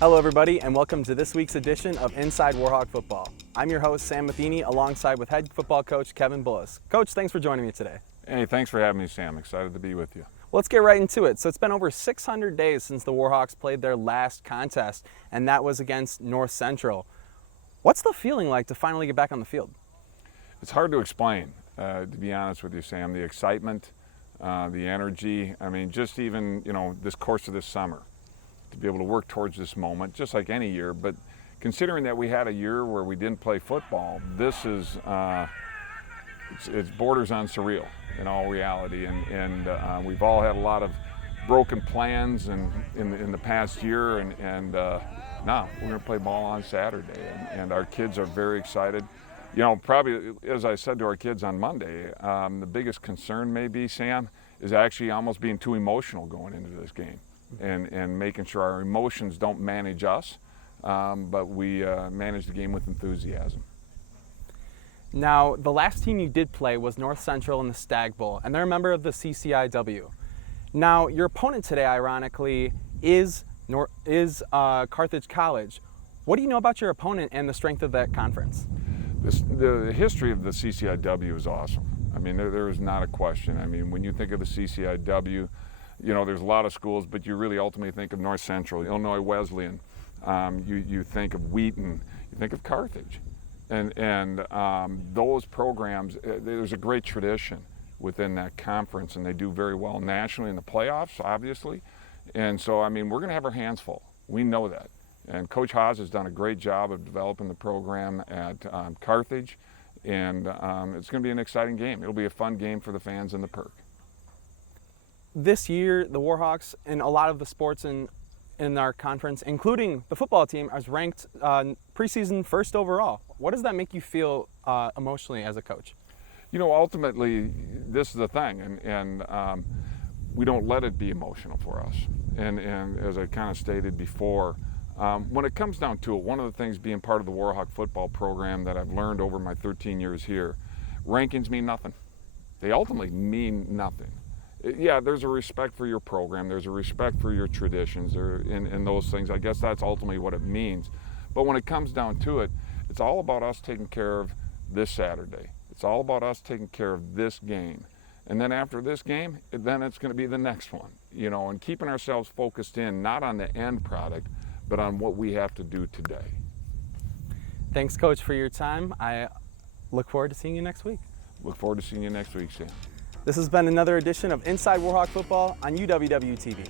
Hello everybody and welcome to this week's edition of Inside Warhawk Football. I'm your host Sam Matheny alongside with head football coach Kevin Bullis. Coach, thanks for joining me today. Hey, thanks for having me, Sam. Excited to be with you. Let's get right into it. So it's been over 600 days since the Warhawks played their last contest, and that was against North Central. What's the feeling like to finally get back on the field? It's hard to explain, to be honest with you, Sam. The excitement, the energy, I mean, just even, this course of this summer, to be able to work towards this moment, just like any year. But considering that we had a year where we didn't play football, this is, it borders on surreal in all reality. And we've all had a lot of broken plans in the past year. And now we're going to play ball on Saturday. And our kids are very excited. Probably, as I said to our kids on Monday, the biggest concern maybe, Sam, is actually almost being too emotional going into this game. And making sure our emotions don't manage us, but we manage the game with enthusiasm. Now, the last team you did play was North Central in the Stag Bowl, and they're a member of the CCIW. Now, your opponent today, ironically, is Carthage College. What do you know about your opponent and the strength of that conference? The history of the CCIW is awesome. I mean, there is not a question. I mean, when you think of the CCIW, there's a lot of schools, but you really ultimately think of North Central, Illinois Wesleyan. You think of Wheaton, you think of Carthage. And those programs, there's a great tradition within that conference, and they do very well nationally in the playoffs, obviously. And so, I mean, we're going to have our hands full. We know that. And Coach Haas has done a great job of developing the program at Carthage, and it's going to be an exciting game. It'll be a fun game for the fans in the Perk. This year, the Warhawks and a lot of the sports in our conference, including the football team, is ranked preseason first overall. What does that make you feel emotionally as a coach? Ultimately, this is the thing, and we don't let it be emotional for us. And as I kind of stated before, when it comes down to it, one of the things being part of the Warhawk football program that I've learned over my 13 years here, rankings mean nothing. They ultimately mean nothing. Yeah, there's a respect for your program, there's a respect for your traditions, and those things. I guess that's ultimately what it means. But when it comes down to it, it's all about us taking care of this Saturday. It's all about us taking care of this game. And then after this game, then it's going to be the next one, and keeping ourselves focused in, not on the end product, but on what we have to do today. Thanks, Coach, for your time. I look forward to seeing you next week. Look forward to seeing you next week, Sam. This has been another edition of Inside Warhawk Football on UWW-TV.